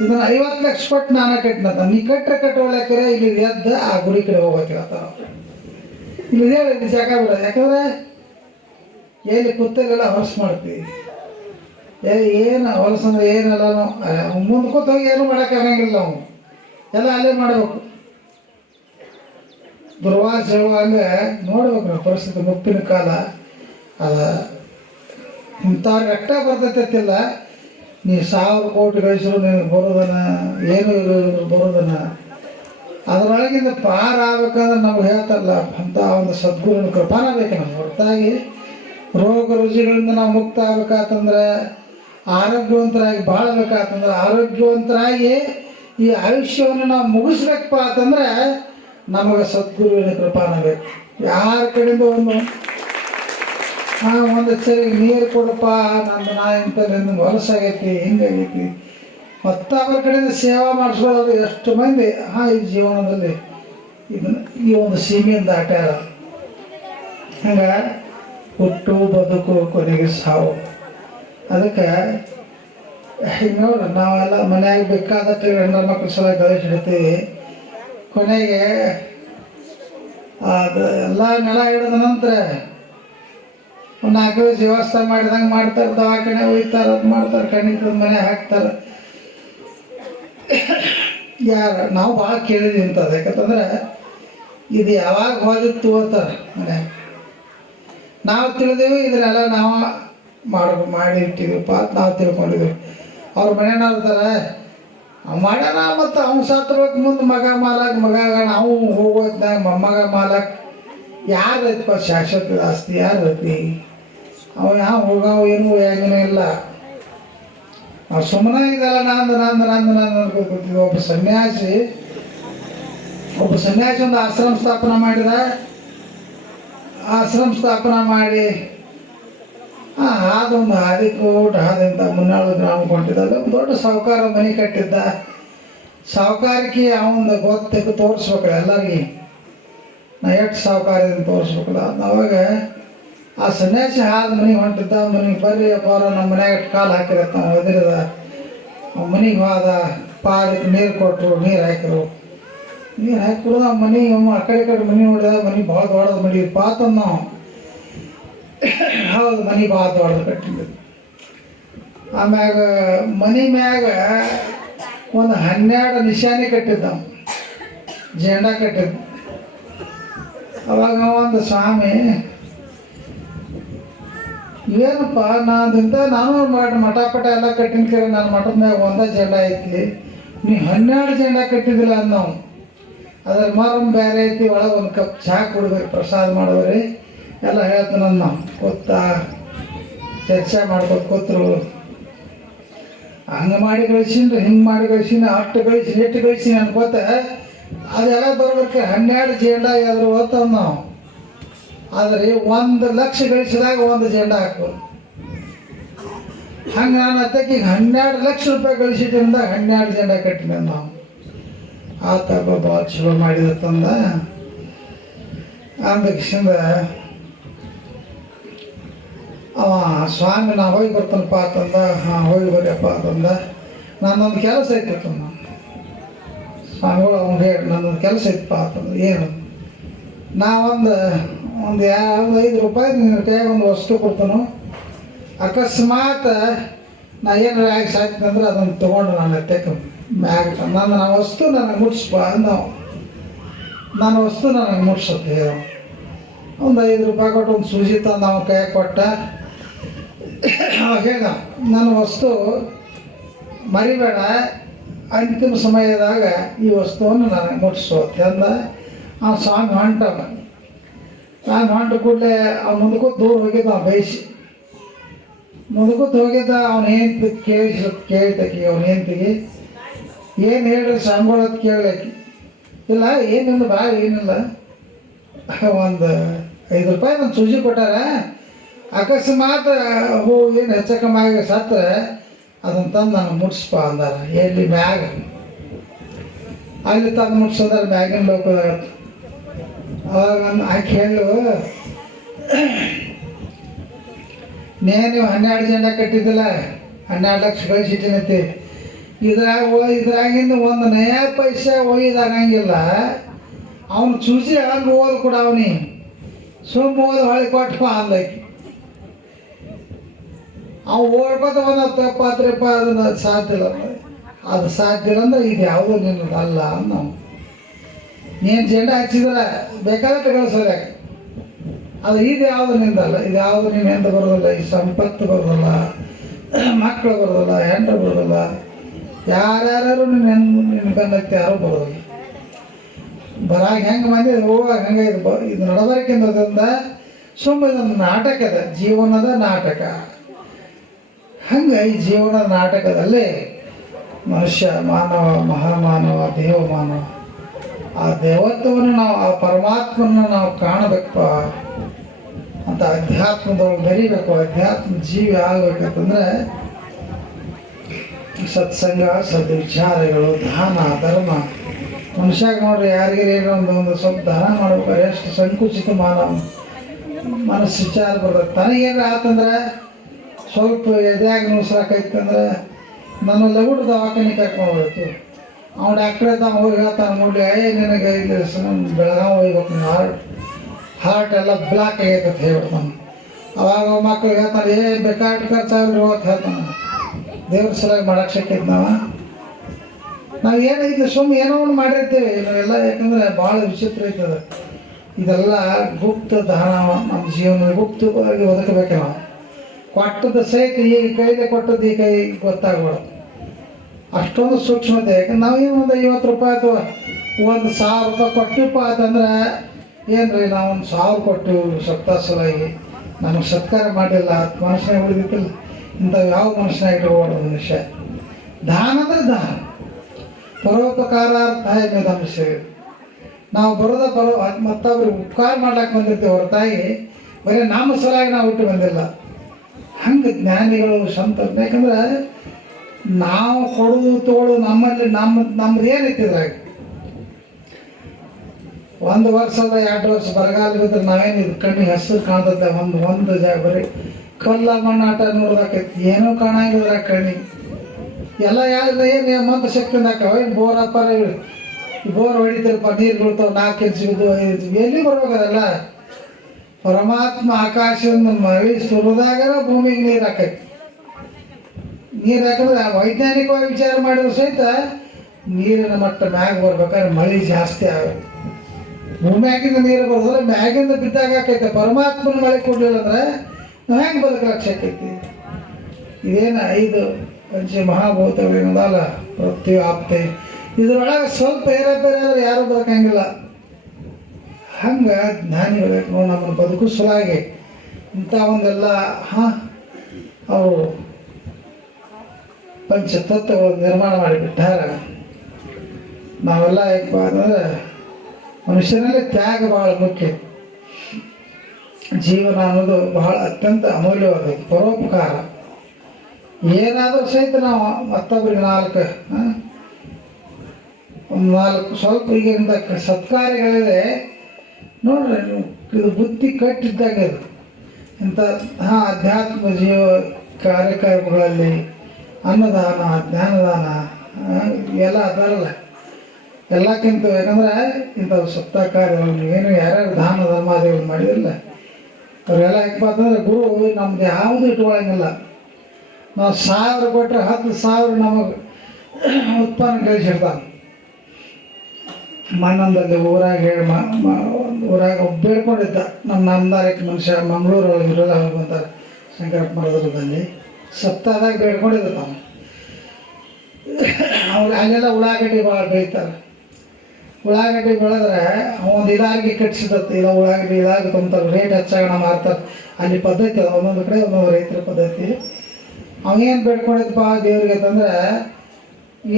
ಇದನ್ನ 50 ಲಕ್ಷ ಕೊಟ್ಟು ನಾನೇ ಕಟ್ಟಿನಂತ, ನೀ ಕಟ್ಟೊಳಕ್ರೆ ಇಲ್ಲಿ ಎದ್ದು ಆ ಗುಡಿ ಕಡೆ ಹೋಗ್ಬೇಕು ಹೇಳ್ತಾನ. ಇಲ್ಲಿ ಇಲ್ಲಿ ಜಾಗ ಬಿಡೋದು. ಯಾಕಂದ್ರೆ ಎಲ್ಲಿ ಕೂತಲ್ಲೆಲ್ಲ ಹೊಲಸು ಮಾಡ್ತೀವಿ. ಏನು ಹೊಲಸಂದ್ರೆ ಏನೆಲ್ಲ ಮುಂದೆ ಕೂತ ಹೋಗಿ ಏನು ಮಾಡೋಕೆ ಆಗಂಗಿಲ್ಲ. ನಾವು ಎಲ್ಲ ಅಲ್ಲೇ ಮಾಡಬೇಕು. ದುರ್ವಾಸ ಹಂಗೆ ನೋಡ್ಬೇಕು ನಾವು ಪರಿಸ್ಥಿತಿ. ಮುಪ್ಪಿನ ಕಾಲ ಅದ ಇಂಥವ್ರಿಗೆ ಅಷ್ಟ ಬರ್ತೈತಿಲ್ಲ. ನೀ 1000 ಕೋಟಿ ಗಳಿಸಿದ್ರು ನೀನು ಬರೋದನ್ನ, ಏನು ಬರೋದನ್ನ, ಅದರೊಳಗಿಂದ ಪಾರ ಆಗ್ಬೇಕಂದ್ರೆ ನಮ್ಗೆ ಹೇಳ್ತಾರಲ್ಲ, ಅಂಥ ಒಂದು ಸದ್ಗುರುನ ಕೃಪಾನ ಬೇಕು ನಮ್ಗೆ. ಹೊರತಾಗಿ ರೋಗ ರುಜಿಗಳಿಂದ ನಾವು ಮುಕ್ತ ಆಗ್ಬೇಕಾತಂದ್ರೆ, ಆರೋಗ್ಯವಂತರಾಗಿ ಬಾಳ್ಬೇಕಾತಂದ್ರೆ, ಆರೋಗ್ಯವಂತರಾಗಿ ಈ ಆಯುಷ್ಯವನ್ನು ನಾವು ಮುಗಿಸ್ಬೇಕಪ್ಪ ಅಂತಂದ್ರೆ ನಮಗೆ ಸದ್ಗುರುವಿನ ಕೃಪಾನ ಬೇಕು. ಯಾರ ಕಡೆಯಿಂದ ಒಂದು ಸರಿ ನೀರು ಕೊಡಪ್ಪ, ನಾ ಇಂಥ ನಿಮ್ಗೆ ಹೊಲಸಾಗೈತಿ, ಹಿಂಗಾಗೈತಿ, ಮತ್ತು ಅವ್ರ ಕಡೆಯಿಂದ ಸೇವಾ ಮಾಡಿಸ್ಕೊಳ್ಳೋದು ಎಷ್ಟು ಮಂದಿ ಈ ಜೀವನದಲ್ಲಿ ಇದನ್ನು ಈ ಒಂದು ಸೀಮೆಯಿಂದ ಆಟ್ಯಾರ. ಹಂಗೆ ಹುಟ್ಟು ಬದುಕು ಕೊನೆಗೆ ಸಾವು. ಅದಕ್ಕೆ ಹಿಂಗೆ ನೋಡ್ರಿ, ನಾವೆಲ್ಲ ಮನ್ಯಾಗ ಬೇಕಾದಷ್ಟು ಹೆಣ್ಣು ಮಕ್ಕಳ ಸಲ ಗಳಿಸಿಡ್ತೀವಿ. ಕೊನೆಗೆ ಅದು ಎಲ್ಲ ನೆಲ ಹಿಡಿದ ನಂತರ ಒಂದು 4 ದಿವಸ ವ್ಯವಸ್ಥೆ ಮಾಡಿದಂಗೆ ಮಾಡ್ತಾರೆ, ದವಾಖಾನೆ ಒಯ್ತಾರೆ, ಅದು ಮಾಡ್ತಾರೆ, ಕಣ್ಣಿಗೆ ಮನೆ ಹಾಕ್ತಾರೆ. ನಾವು ಭಾಳ ಕೇಳಿದ್ವಿ ಇಂಥದ್ದು. ಯಾಕಂತಂದ್ರೆ ಇದು ಯಾವಾಗ ಹೋದಿತ್ತು ಅಂತಾರೆ ಮನೆ. ನಾವು ತಿಳಿದೀವಿ ಇದನ್ನೆಲ್ಲ ನಾವು ಮಾಡಿ ಇಟ್ಟಿದ್ದೀವಪ್ಪ ಅಂತ ನಾವು ತಿಳ್ಕೊಂಡಿದ್ದೀವಿ. ಅವ್ರ ಮನೆಯವ್ರು ಇರ್ತಾರೆ, ಮಾಡ್ಯಾನ, ಮತ್ತು ಅವ್ನು ಸತ್ತಬೇಕು, ಮುಂದೆ ಮಗ ನಾವು ಹೋಗೋದ್ನಾಗ ಮೊಮ್ಮಗ ಮಾಲಕ್ ಯಾರು ಐತಪ್ಪ ಶಾಶ್ವತ ಆಸ್ತಿ ಯಾರು ಐತಿ? ಅವ ಯಾವ ಹೋಗವ ಏನು ಯಾಗೇನೂ ಇಲ್ಲ. ನಾವು ಸುಮ್ಮನೆ ಇದೆಲ್ಲ ನಂದು ಅನ್ಕೋತೀವಿ. ಒಬ್ಬ ಸನ್ಯಾಸಿ ಒಂದು ಆಶ್ರಮ ಸ್ಥಾಪನೆ ಮಾಡಿದ. ಆಶ್ರಮ ಸ್ಥಾಪನೆ ಮಾಡಿ ಅದೊಂದು ಹಾದಿಕೋಟ್ ಹಾದಿಂದ ಮುನ್ನಾಳು ಗ್ರಾಮಕ್ಕೆ ಹೊಂಟಿದ್ದ ಒಂದು ದೊಡ್ಡ ಸಾಹುಕಾರ ಮನೆ ಕಟ್ಟಿದ್ದ. ಸಾಹುಕಾರಿಕೆ ಅವಂದು ಗೊತ್ತು ತೋರಿಸ್ಬೇಕಲ್ಲ ಎಲ್ಲರಿಗೆ, ನಾ ಎಷ್ಟು ಸಾಹುಕಾರದಿಂದ ತೋರಿಸ್ಬೇಕಲ್ಲ. ಅವಾಗ ಆ ಸನ್ಯಾಸಿ ಹಾದ ಮನೆಗೆ ಹೊಂಟಿದ್ದ. ಮನೆಗೆ ಬರ್ರಿ ಅಪ್ಪಾರ ನಮ್ಮ ಮನ್ಯಾಗ ಕಾಲು ಹಾಕಿರತ್ತ ನಾವು ಎದುರಿದ ಮನೆಗೆ ಹೋದ. ಪಾದಕ್ಕೆ ನೀರು ಕೊಟ್ಟರು, ನೀರು ಹಾಕಿರು. ನೀರು ಹಾಕಿಬಿಡು ಆ ಮನೆ ಆ ಕಡೆ ಮನೆ ನೋಡಿದ. ಮನೆ ಭಾಳ ದೊಡ್ಡದು ಮನೆ ಪಾತಂದು ನಾವು. ಹೌದು, ಮನೆ ಭಾಳ ದೊಡ್ಡದು ಕಟ್ಟಿದ್ದು. ಆಮ್ಯಾಗ ಮನೆ ಮ್ಯಾಗ ಒಂದು 12 ನಿಶಾನೆ ಕಟ್ಟಿದ್ದ, ಜೆಂಡಾ ಕಟ್ಟಿದ್ದ. ಅವಾಗ ಒಂದು ಸ್ವಾಮಿ, ಏನಪ್ಪ ನಾನು ಮಠ ಪಟ ಎಲ್ಲ ಕಟ್ಟಿನ ಕರೆ ನನ್ನ ಮಠದ ಮ್ಯಾಗ ಒಂದೇ ಜೆಂಡಾ ಐತಿ, ನೀ 12 ಜೆಂಡಾ ಕಟ್ಟಿದಿಲ್ಲ ಅಂದ ನಾವು. ಅದ್ರ ಮಾರಮ್ಮ ಬೇರೆ ಐತಿ, ಒಳಗೆ ಒಂದು ಕಪ್ ಚಹಾ ಕುಡ್ಬೇಕು, ಪ್ರಸಾದ ಮಾಡೋರಿ ಎಲ್ಲ ಹೇಳ್ತಾನ ನಾವು. ಕೂತಾ ಚರ್ಚೆ ಮಾಡ್ಬೇಕು ಕೂತ್ರು. ಹಂಗೆ ಮಾಡಿ ಗಳಿಸಿನ್ರಿ, ಹಿಂಗೆ ಮಾಡಿ ಗಳಿಸಿನ, ಅಷ್ಟು ಗಳಿಸಿ ಎಷ್ಟು ಗಳಿಸಿನ ಅನ್ಕೋತ ಅದೆಲ್ಲ ಬರ್ಬೇಕು. 12 ಜೆಂಡಾ ಯಾವ್ದು ಓದ್ತಾವ ನಾವು. ಆದರೆ 1 ಲಕ್ಷ ಗಳಿಸಿದಾಗ 1 ಜೆಂಡಾ ಹಾಕ್ಬೋದು. ಹಂಗೆ ನಾನು ಅದಕ್ಕೆ 12 ಲಕ್ಷ ರೂಪಾಯಿ ಗಳಿಸಿದ್ರಿಂದ 12 ಜೆಂಡಾ ಕಟ್ಟಿನ ನಾವು. ಆತ ಭಾಳ ಚಲೋ ಮಾಡಿದ ತಂದ ಅಂದಕ್ಷಿಂದ ಅವ ಸ್ವಾಮಿ ನಾ ಹೋಗಿ ಬರ್ತಾನಪ್ಪ ಅಂತಂದ. ಹಾಂ ಹೋಗಿ ಬರ್ರಿಯಪ್ಪ ಅಂತಂದ. ನನ್ನೊಂದು ಕೆಲಸ ಐತಿತ್ತು. ಸ್ವಾಮಿಗಳು ಅವ್ನು ಹೇಳಿ ನನ್ನೊಂದು ಕೆಲಸ ಐತಪ್ಪ ಅಂತಂದ. ಏನು? ನಾ ಒಂದು 5 ರೂಪಾಯಿ ನಿನ್ನ ಕೈಯಾಗ ಒಂದು ವಸ್ತು ಕೊಡ್ತಾನು. ಅಕಸ್ಮಾತ್ ನಾ ಏನಾರ ಆಗಿ ಸಾಯ್ತಂದ್ರೆ ಅದನ್ನು ತೊಗೊಂಡು ನಾನು ತೆಕ್ಕ ಮ್ಯಾಗ ನನ್ನ ವಸ್ತು ನನಗೆ ಮುಟ್ಸ್ಪ ಅಂದ. ನನ್ನ ವಸ್ತು ನನಗೆ ಮುಟ್ಸತ್ತೆ ಹೇಳ. ಒಂದು 5 ರೂಪಾಯಿ ಕೊಟ್ಟು ಒಂದು ಸೂಜಿ ತಂದು ಅವನ ಕೈಯಾಗ ಕೊಟ್ಟ. ಹೇಳ, ನನ್ನ ವಸ್ತು ಮರಿಬೇಡ, ಅಂತಿಮ ಸಮಯದಾಗ ಈ ವಸ್ತುವನ್ನು ನನಗೆ ಮುಟ್ಸು ಅಂದ. ಆ ಸ್ವಾಮಿ ಹೊಂಟವ. ನಾನು ಹೊಂಟ ಕೂಡಲೇ ಅವ್ನು ಮುಂದಕ್ಕೂ ದೂರ ಹೋಗಿದ್ದ. ಅವ್ನು ಬಯಸಿ ಮುಂದಕ್ಕೂತ್ ಹೋಗಿದ್ದ. ಅವನು ಏನು ಕೇಳಿದ್ದಕ್ಕೆ ಅವನು ಹೆಂಡ್ತಿಗೆ ಏನು ಹೇಳ್ರಿ ಸ್ವಾಮಿಗಳದ್ದು ಕೇಳಕ್ಕೆ. ಇಲ್ಲ ಏನಿಲ್ಲ ಬಾ, ಏನಿಲ್ಲ, ಒಂದು 5 ರೂಪಾಯಿ ಒಂದು ಸೂಜಿ ಕೊಟ್ಟಾರ, ಅಕಸ್ಮಾತ್ ಹೂ ಏನು ಹೆಚ್ಚಕಮ್ಮಾಗಿ ಸತ್ರ ಅದನ್ನು ತಂದು ನಾನು ಮುಟ್ಸ್ಪ ಅಂದಾರ. ಎಲ್ಲಿ ಮ್ಯಾಗ ಅಲ್ಲಿ ತಂದು ಮುಟ್ಸಂದಾರ, ಮ್ಯಾಗಿನ ಲೋಕದಾಗತ್ತೆ. ಅವಾಗ ಆಕೆ ಹೇಳು, ನೀವು 12 ಜೆಂಡಾ ಕಟ್ಟಿದ್ದಿಲ್ಲ, 12 ಲಕ್ಷ ಗಳಿಸಿಟ್ಟಿನಂತೆ. ಇದ್ರಾಗಿಂದ ಒಂದು ನಯಾ ಪೈಸೆ ಒಯ್ದಾಗಂಗಿಲ್ಲ. ಅವನು ಚೂಸಿ ಹಂಗೆ ಓದ್ ಕೂಡ ಅವನಿ ಸುಮ್ಮ ಓದ್ ಹೊಳಿ ಕೊಟ್ಟಪ್ಪ ಅಂದೈತಿ. ಅವ್ನು ಓಡ್ಕೊತ ಬಂದ ತಪ್ಪಾತ್ರಪ್ಪ, ಅದನ್ನು ಸಾಧ್ಯ ಇಲ್ಲ. ಅದು ಸಾಧ್ಯ ಇಲ್ಲ ಅಂದ್ರೆ ಇದು ಯಾವುದೋ ನಿನ್ನದಲ್ಲ ಅಂದ ನಾವು. ನೀನು ಜೆಂಡ ಹಚ್ಚಿದ್ರೆ ಬೇಕಾದಷ್ಟು ಗಳಿಸೋದ, ಅದು ಇದು ಯಾವುದು ನಿಂದಲ್ಲ, ಇದು ಯಾವುದು ನೀನು ಹೆಂಡ ಬರೋದಿಲ್ಲ, ಈ ಸಂಪತ್ತು ಬರೋದಿಲ್ಲ, ಮಕ್ಕಳು ಬರೋದಿಲ್ಲ, ಹೆಂಡ್ರು ಬರೋದಿಲ್ಲ, ಯಾರ್ಯಾರು ನಿನ್ನ ಬೆನ್ನತ್ತಿ ಯಾರೂ ಬರೋದಿಲ್ಲ. ಬರಾಗ ಹೆಂಗೆ ಮಂದಿ ಹೋಗಾಗ ಹಂಗೆ ಇದು ನಡಬಾರಕ್ಕಿಂದ ಸುಮ್ಮನೆ ಇದೊಂದು ನಾಟಕ ಅದ, ಜೀವನದ ನಾಟಕ. ಹಂಗೆ ಈ ಜೀವನದ ನಾಟಕದಲ್ಲಿ ಮನುಷ್ಯ, ಮಾನವ, ಮಹಾಮಾನವ, ದೇವಮಾನವ, ಆ ದೇವತ್ವವನ್ನು ನಾವು, ಆ ಪರಮಾತ್ಮನ ನಾವು ಕಾಣಬೇಕಪ್ಪ ಅಂತ ಅಧ್ಯಾತ್ಮದೊಳಗೆ ಬೆರಿಬೇಕು. ಅಧ್ಯಾತ್ಮ ಜೀವಿ ಆಗಬೇಕಂತಂದ್ರೆ ಸತ್ಸಂಗ, ಸದ್ವಿಚಾರಗಳು, ದಾನ, ಧರ್ಮ. ಮನುಷ್ಯಾಗ ನೋಡ್ರಿ ಯಾರಿಗಾರ ಏನೋ ಒಂದು ಸ್ವಲ್ಪ ದಾನ ಮಾಡ್ಬೇಕಾದ್ರೆ ಎಷ್ಟು ಸಂಕುಚಿತ ಮನಸ್ಸು ವಿಚಾರ ಬರ್ತದೆ. ತನಗೇನು ಆತಂದ್ರೆ ಸ್ವಲ್ಪ ಎದೆಯಾಗ ನುಸ್ರಾಕೈತಂದ್ರೆ ನನ್ನ ಲಗುಡು ದವಾಖಾನೆ ಕರ್ಕೊಂಡ್ಬಿಡ್ತು. ಅವ್ನು ಡಾಕ್ಟ್ರ್ ತಾನು ಹೋಗಿ ಹೇಳ್ತಾನೆ, ನೋಡಿ ನಿನಗೆ ಇಲ್ಲಿ ಬೆಳಗಾವಿ ಹೋಗ್ಬೇಕು, ಹಾರ್ಟ್ ಎಲ್ಲ ಬ್ಲಾಕ್ ಆಗೈತೆ ಅಂತ ಹೇಳ್ಬಿಡ್ತಾನೆ. ಅವಾಗ ಮಕ್ಳಿಗೆ ಹೇಳ್ತಾನೆ, ಬೇಕಾಟ್ ಖರ್ಚಾಗ್ರಿ ಅಂತ ಹೇಳ್ತಾನೆ. ದೇವ್ರ ಸಲಾಗಿ ಮಾಡಕ್ಕೆ ಶಕ್ಯದ ನಾವು ಏನೈತಿ ಸುಮ್ಮನೆ ಏನೋ ಒಂದು ಮಾಡಿರ್ತೀವಿ ನಾವೆಲ್ಲ. ಯಾಕಂದ್ರೆ ಭಾಳ ವಿಚಿತ್ರ ಐತದ ಇದೆಲ್ಲ. ಗುಪ್ತ ದಾನ ನಮ್ಮ ಜೀವನ ಗುಪ್ತವಾಗಿ ಒದಕಬೇಕು. ನಾವು ಕೊಟ್ಟದ್ದು ಸಹಿತ ಈ ಕೈಲಿ ಕೊಟ್ಟದ್ದು ಈ ಕೈ ಗೊತ್ತಾಗ್ಬಾರ್ದು, ಅಷ್ಟೊಂದು ಸೂಕ್ಷ್ಮತೆ. ಯಾಕಂದ್ರೆ ನಾವೇನು ಒಂದು 50 ರೂಪಾಯಿ ಅಥವಾ 1,000 ರೂಪಾಯಿ ಕೊಟ್ಟಿಪ್ಪ ಅಂತಂದ್ರೆ ಏನ್ರಿ ನಾವು 1,000 ಕೊಟ್ಟು ಸಪ್ತಾಸಲಾಗಿ ನಮಗೆ ಸತ್ಕಾರ ಮಾಡಿಲ್ಲ, ಮನುಷ್ಯನಾಗ ಉಳಿದಿತ್ತಿಲ್ಲ. ಇಂಥವು ಯಾವ ಮನುಷ್ಯನಾಗ ಇಟ್ಕೊಬಾರ್ದು ಮನುಷ್ಯ. ದಾನ ಅಂದ್ರೆ ದಾನ, ಪರೋಪಕಾರಾರ್ಥಾಯ ಮೇಧಂಶ. ನಾವು ಬರೋ ಮತ್ತೊಬ್ರಿಗೆ ಉಪಕಾರ ಮಾಡ್ಲಾಕ್ ಬಂದಿರ್ತೀವಿ ಹೊರತಾಗಿ ಬರೀ ನಮ್ಮ ಸಲುವಾಗಿ ನಾವು ಹುಟ್ಟು ಬಂದಿಲ್ಲ. ಹಂಗೆ ಜ್ಞಾನಿಗಳು ಸಂತರು, ಯಾಕಂದ್ರೆ ನಾವು ಕೊಡೋದು ತಗೊಳ್ಳೋದು ನಮ್ಮಲ್ಲಿ ನಮ್ದು ಏನೈತಿ ಇದ್ರಾಗ. 1 ವರ್ಷ ಅಲ್ಲ 2 ವರ್ಷ ಬರಗಾಲ ಬಿದ್ದರೆ ನಾವೇನು ಇದು ಕಣ್ಣಿಗೆ ಹಸಿರು ಕಾಣ್ತದೆ. ಒಂದು ಜಾಗ ಬರೀ ಕಲ್ಲ ಮಣ್ಣಾಟ ನೋಡ್ದಾಕೈತಿ, ಏನೂ ಕಾಣಂಗಿಲ್ಲ ಕಣ್ಣಿಗೆ. ಎಲ್ಲ ಯಾರು ಏನು ಮಂತ್ರ ಶಕ್ತಿಯಿಂದ ಹಾಕವ, ಏನು ಬೋರ್ ಅಪ್ಪಾರ ಬೋರ್ ಹೊಡಿತಾರಪ್ಪ, ನೀರು ಬೀಳ್ತಾವ 4 ಇಂಚ್ 5 ಇಂಚ್ ಎಲ್ಲಿ ಬರ್ಬೇಕದಲ್ಲ. ಪರಮಾತ್ಮ ಆಕಾಶದಿಂದ ಮಳಿ ಸುರಿದಾಗರ ಭೂಮಿಗೆ ನೀರು ಹಾಕೈತಿ. ನೀರು ಹಾಕಿದ್ರೆ ವೈಜ್ಞಾನಿಕವಾಗಿ ವಿಚಾರ ಮಾಡಿದ್ರು ಸಹಿತ ನೀರಿನ ಮಟ್ಟ ಮ್ಯಾಗ ಬರ್ಬೇಕಾದ್ರೆ ಮಳೆ ಜಾಸ್ತಿ ಆಗುತ್ತೆ. ಭೂಮಿಯಾಗಿಂದ ನೀರು ಬರೋದ್ರೆ ಮ್ಯಾಗಿಂದ ಬಿದ್ದಾಗ ಆಕೈತೆ. ಪರಮಾತ್ಮನ ಮಳೆ ಕೊಡಲಿಲ್ಲ ಅಂದ್ರೆ ನಾವು ಹೆಂಗೆ ಬದುಕಲಕ್ಷ ಆಕೈತಿ. ಇದೇನು 5 ಪಂಚ ಮಹಾಭೂತಗಳೇನದಲ್ಲ ಪ್ರತ್ಯಾಪ್ತೆ, ಇದ್ರೊಳಗೆ ಸ್ವಲ್ಪ ಏರಬೇರೆ ಆದರೆ ಯಾರೂ ಬದುಕಂಗಿಲ್ಲ. ಹಂಗೆ ಜ್ಞಾನಿಗಳು ನೋಡಿ ನಮ್ಮನ್ನು ಬದುಕಿಸಲಾಗಿ ಇಂಥ ಒಂದೆಲ್ಲ ಅವರು ಪಂಚತತ್ವಗಳು ನಿರ್ಮಾಣ ಮಾಡಿಬಿಟ್ಟಾರ. ನಾವೆಲ್ಲ ಏನಪ್ಪ ಅಂದರೆ ಮನುಷ್ಯನಲ್ಲಿ ತ್ಯಾಗ ಭಾಳ ಮುಖ್ಯ. ಜೀವನ ಅನ್ನೋದು ಬಹಳ ಅತ್ಯಂತ ಅಮೂಲ್ಯವಾದದ್ದು. ಪರೋಪಕಾರ ಏನಾದರೂ ಸಹಿತ ನಾವು ಮತ್ತೊಬ್ಬರಿಗೆ 4 ಸ್ವಲ್ಪ ಈಗಿಂದ ಸತ್ಕಾರ್ಯಗಳಿದೆ ನೋಡ್ರಿ. ಇದು ಬುದ್ಧಿ ಕಟ್ಟಿದ್ದಾಗ ಇದು ಇಂಥ ಅಧ್ಯಾತ್ಮ ಜೀವ ಕಾರ್ಯಕ್ರಮಗಳಲ್ಲಿ ಅನ್ನದಾನ, ಜ್ಞಾನದಾನ ಇವೆಲ್ಲ ಅದರಲ್ಲ ಎಲ್ಲಕ್ಕಿಂತ. ಯಾಕಂದ್ರೆ ಇಂಥವು ಸಪ್ತಾಹ ಕಾರ್ಯಗಳು ಏನು ಯಾರ್ಯಾರು ದಾನ ಧರ್ಮಾದಿಗಳು ಮಾಡಿದಿಲ್ಲ ಅವರೆಲ್ಲ ಹೆಂಗಪ್ಪ ಅಂತಂದ್ರೆ ಗುರು ನಮ್ದು ಯಾವುದು ಇಟ್ಕೊಳ್ಳಂಗಿಲ್ಲ. ನಾವು 1000 ಕೊಟ್ಟರೆ 10,000 ನಮಗೆ ಉತ್ಪನ್ನ ಗಳಿಸಿರ್ತಾನೆ. ಮಣ್ಣಂದಲ್ಲಿ ಊರಾಗ ಊರಾಗ ಬೇಡ್ಕೊಂಡಿದ್ದ ನಮ್ಮ ನಮ್ದಾರಕ್ಕೆ ಮನುಷ್ಯ ಮಂಗಳೂರೊಳಗೆ ಇರೋಲ್ಲ ಹೋಗುವಂತಾರೆ ಶಂಕರಪ್ಪ ಮರದಲ್ಲಿ ಸಪ್ತಾಹದಾಗ ಬೇಡ್ಕೊಂಡಿದ್ದ ನಾವು. ಅವ್ರು ಅಲ್ಲೆಲ್ಲ ಉಳ್ಳಾಗಡ್ಡಿ ಭಾಳ ಬೆಳಿತಾರೆ. ಉಳ್ಳಾಗಡ್ಡಿ ಬೆಳೆದ್ರೆ ಒಂದು ಇಲಾಗಿ ಕಟ್ಸಿದತ್ತು. ಇಲ್ಲ ಉಳ್ಳಾಗಡ್ಡಿ ಇಲಾಗಿ ತುಂಬ್ತಾರೆ, ರೇಟ್ ಹೆಚ್ಚಾಗೋಣ ಮಾರ್ತಾರೆ. ಅಲ್ಲಿ ಪದ್ಧತಿ ಅದ, ಒಂದೊಂದು ಕಡೆ ಒಂದೊಂದು ರೈತರ ಪದ್ಧತಿ. ಅವೇನು ಬೇಡ್ಕೊಂಡಿದ್ದಪ್ಪ ದೇವ್ರಿಗೆ ಅಂತಂದ್ರೆ